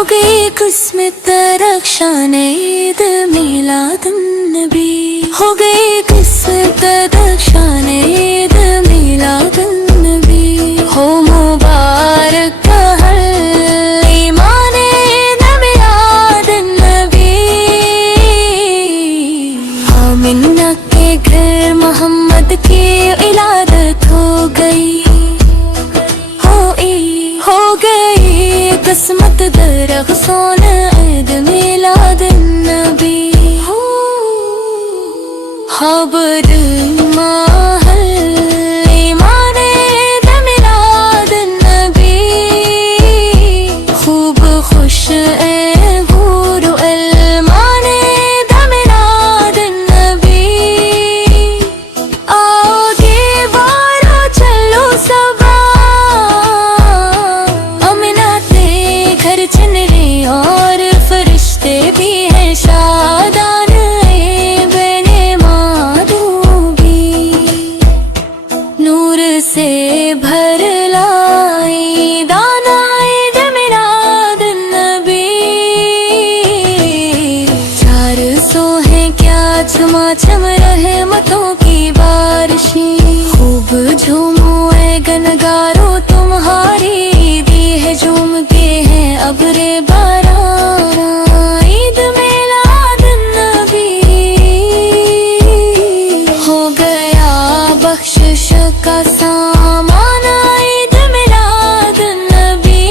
ہو گئی قسمت رخشان عید میلاد النبی، ہو گئی قسمت رخشان عید میلاد النبی، ہو مبارک ہر ایمان عید میلاد النبی، آمنہ کے گھر محمد کی ولادت ہو گئی، ہو گئی قسمت درخشان عید میلاد النبی، خبر ماہل ایمان عید میلاد النبی، خوب خوش اے حور و المان عید میلاد النبی، آؤ دیوارو چلو سبا امناتے گھر چن رہے اور فرشتے بھی ہیں شادان سے بھر لائی دانا عید میلاد النبی، 400 ہیں کیا چھما چھم رحمتوں کی بارشیں، خوب جھومو اے گنگارو تمہاری دی ہے جھوم کے ہیں ابر باران، عید میلاد النبی، ہو گیا بخشش کا سامان عید میلاد النبی،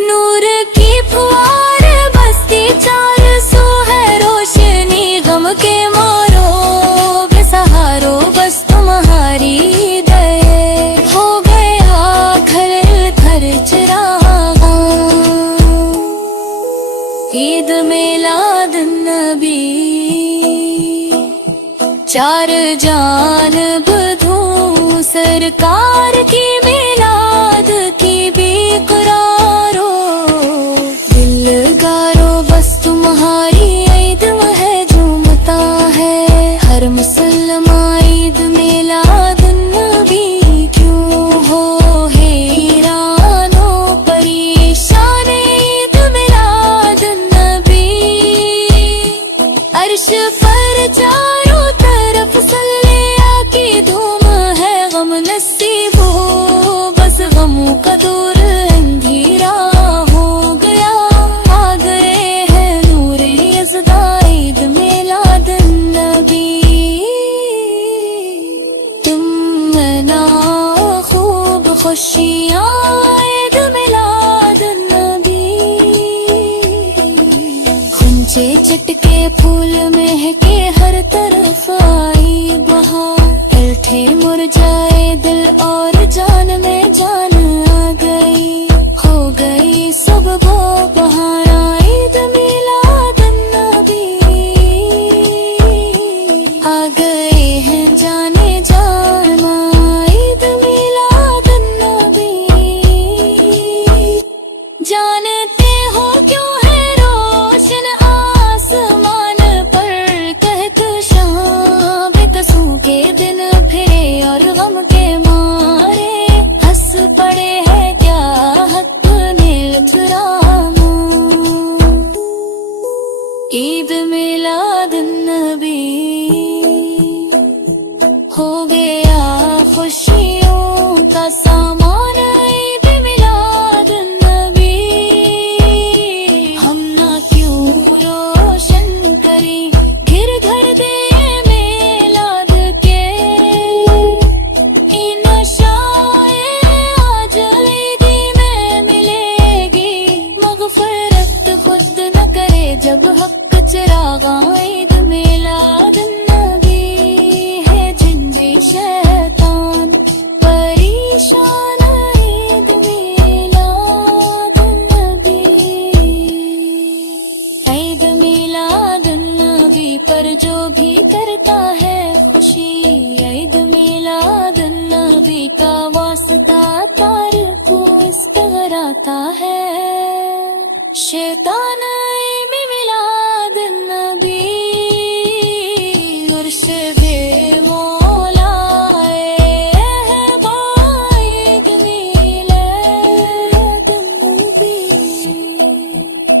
نور کی پھوار بستی 400 ہے روشنی، غم کے مارو بے سہارو بس تمہاری دے، ہو گیا گھر گھر چراغاں، عید میلاد النبی، 4 جانب دھوم سرکار کی میلاد کی بھی قرارو، دل گارو بس تمہاری عید ہے جھومتا ہے ہر مسلمان، عید میلاد النبی کیوں ہو حیران و پریشان، عید میلاد النبی، عرش پر چاروں طرف صلیہ کی دھوم ہے، غم نصیب ہو بس غموں کا دور اندھیرا ہو گیا، آ گئے ہیں نور یزداں عید میلاد النبی، تم مناؤ خوب خوشیاں عید میلاد النبی، خنچے چٹکے پھول مہکے ہر طرف آئی بہار، الٹھے مرجھائے دل اور جان میں جان آ گئی، ہو گئی سب وہ بہارا عید میلاد النبی، آ گئے ہیں جانے جان عید میلاد النبی، جانتے ہو کیوں ہے روشن آسمان پر کہکشاں، بے قصوں کے دن پھرے اور غم کے مارے ہنس پڑے ہیں کیا حق نے اتراما، عید میلاد النبی، ہو گیا خوشیوں کا سامان عید میلاد النبی، ہم نہ کیوں روشن کریں گھر گھر دے میلاد کے، ان شائع آج عیدی میں ملے گی مغفرت، خود نہ کرے جب حق چراغاں عید میلاد النبی، ہے جن بھی شیطان پریشان عید میلاد النبی، عید میلاد النبی پر جو بھی کرتا ہے خوشی، عید میلاد النبی کا واسطہ تار کو اس پہ غراتا ہے، شیطان